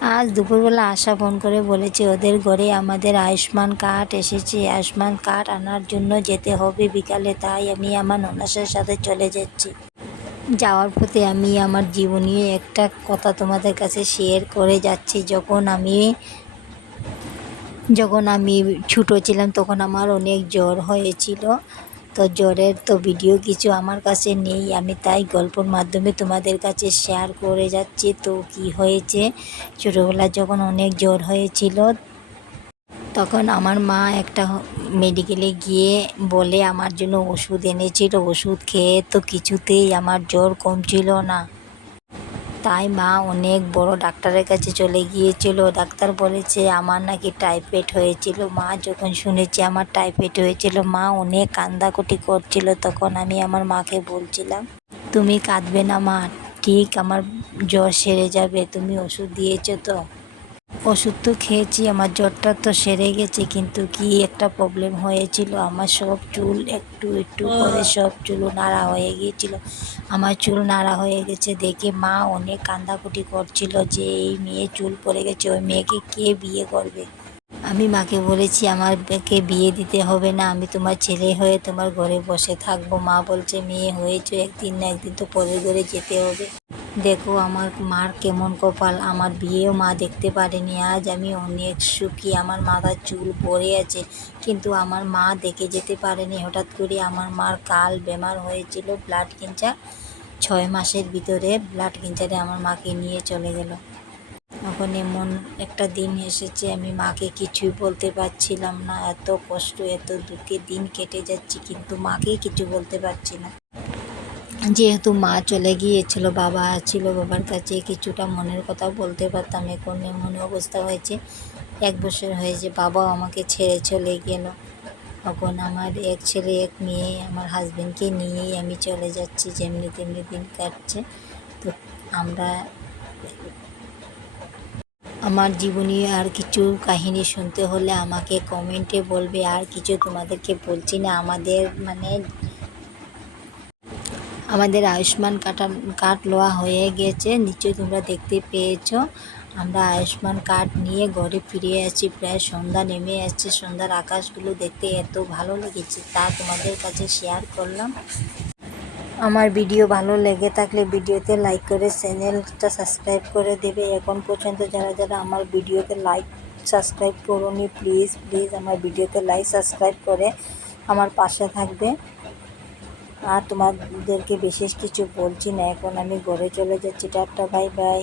আজ দুপুরবেলা আশা ফোন করে বলেছে, ওদের ঘরে আমাদের আয়ুষ্মান কার্ড এসেছে। আয়ুষ্মান কার্ড আনার জন্য যেতে হবে বিকালে, তাই আমি আমার ননাসের সাথে চলে যাচ্ছি। যাওয়ার পথে আমি আমার জীবনীয় একটা কথা তোমাদের কাছে শেয়ার করে যাচ্ছি। যখন আমি যখন আমি ছোটো ছিলাম, তখন আমার অনেক জ্বর হয়েছিল। তো জ্বরের তো ভিডিও কিছু আমার কাছে নেই, আমি তাই গল্পর মাধ্যমে তোমাদের কাছে শেয়ার করে যাচ্ছি। তো কি হয়েছে? ছোটোবেলায় যখন অনেক জ্বর হয়েছিল, তখন আমার মা একটা মেডিকেলে গিয়ে বলে, আমার জন্য ওষুধ এনেছিল ওষুধ খেয়ে তো কিছুতেই আমার জ্বর কমছিল না। তাই মা অনেক বড় ডাক্তারের কাছে চলে গিয়েছিল। ডাক্তার বলেছে, আমার নাকি টাইফয়েড হয়েছিল। মা যখন শুনেছি আমার টাইফয়েড হয়েছিল, মা অনেক কান্দাকুটি করছিল। তখন আমি আমার মাকে বলছিলাম, তুমি কাঁদবে না মা, ঠিক আমার জ্বর সেরে যাবে, তুমি ওষুধ দিয়েছ তো? ওষুধ তো খেয়েছি, আমার জ্বরটা তো সেরে গেছে, কিন্তু কি একটা প্রবলেম হয়েছিল। আমার সব চুল একটু একটু করে সব চুল নাড়া হয়ে গিয়েছিল। আমার চুল নাড়া হয়ে গেছে দেখে মা অনেক কান্দাকুটি করছিল যে এই মেয়ে চুল পড়ে গেছে, ওই মেয়েকে কে বিয়ে করবে? আমি মাকে বলেছি, আমার কে বিয়ে দিতে হবে না, আমি তোমার ছেলে হয়ে তোমার ঘরে বসে থাকব। মা বলছে, মেয়ে হয়েছে, একদিন না একদিন তো পরের ঘরে যেতে হবে। দেখো আমার মার কেমন কপাল, আমার বিয়েও মা দেখতে পারেনি, আজ আমি অনেক সুখী, আমার মাথার চুল পড়ে আছে, কিন্তু আমার মা দেখে যেতে পারেনি, হঠাৎ করে আমার মার কাল বেমার হয়েছিল ব্লাড ক্যান্সার ছয় মাসের ভিতরে ব্লাড ক্যান্সারে আমার মাকে নিয়ে চলে গেল। এখন এমন একটা দিন এসেছে, আমি মাকে কিছুই বলতে পারছিলাম না, এত কষ্ট, এত দুঃখে দিন কেটে যাচ্ছে, কিন্তু মাকে কিছু বলতে পারছি না। যেহেতু মা চলে গিয়েছিল, বাবা ছিল, বাবার কাছে কিছুটা মনের কথা বলতে পারতাম। এখন এমন অবস্থা হয়েছে, এক বছর হয়েছে, বাবাও আমাকে ছেড়ে চলে গেল। তখন আমার এক ছেলে, এক মেয়ে, আমার হাজব্যান্ডকে নিয়েই আমি চলে যাচ্ছি, যেমনি তেমনি দিন কাটছে। তো আমরা, আমার জীবনী আর কিছু কাহিনী শুনতে হলে আমাকে কমেন্টে বলবে, আর কিছু তোমাদেরকে বলছি না, আমাদের মানে আমাদের আয়ুষ্মান কার্ড কার্ড লওয়া হয়ে গেছে। নিশ্চয়ই তোমরা দেখতে পেয়েছ। আমরা আয়ুষ্মান কার্ড নিয়ে ঘরে ফিরে আসছি প্রায় সন্ধ্যা নেমে আসছে। সন্ধ্যার আকাশগুলো দেখতে এত ভালো লেগেছে তা তোমাদের কাছে শেয়ার করলাম। আমার ভিডিও ভালো লেগে থাকলে ভিডিওতে লাইক করে চ্যানেলটা সাবস্ক্রাইব করে দেবে। এখন পর্যন্ত যারা যারা আমার ভিডিওতে লাইক সাবস্ক্রাইব করোনি প্লিজ প্লিজ আমার ভিডিওতে লাইক সাবস্ক্রাইব করে আমার পাশে থাকবে। আর তোমাদেরকে বিশেষ কিছু বলছি না এখন আমি ঘরে চলে যাচ্ছি। Tata bye bye.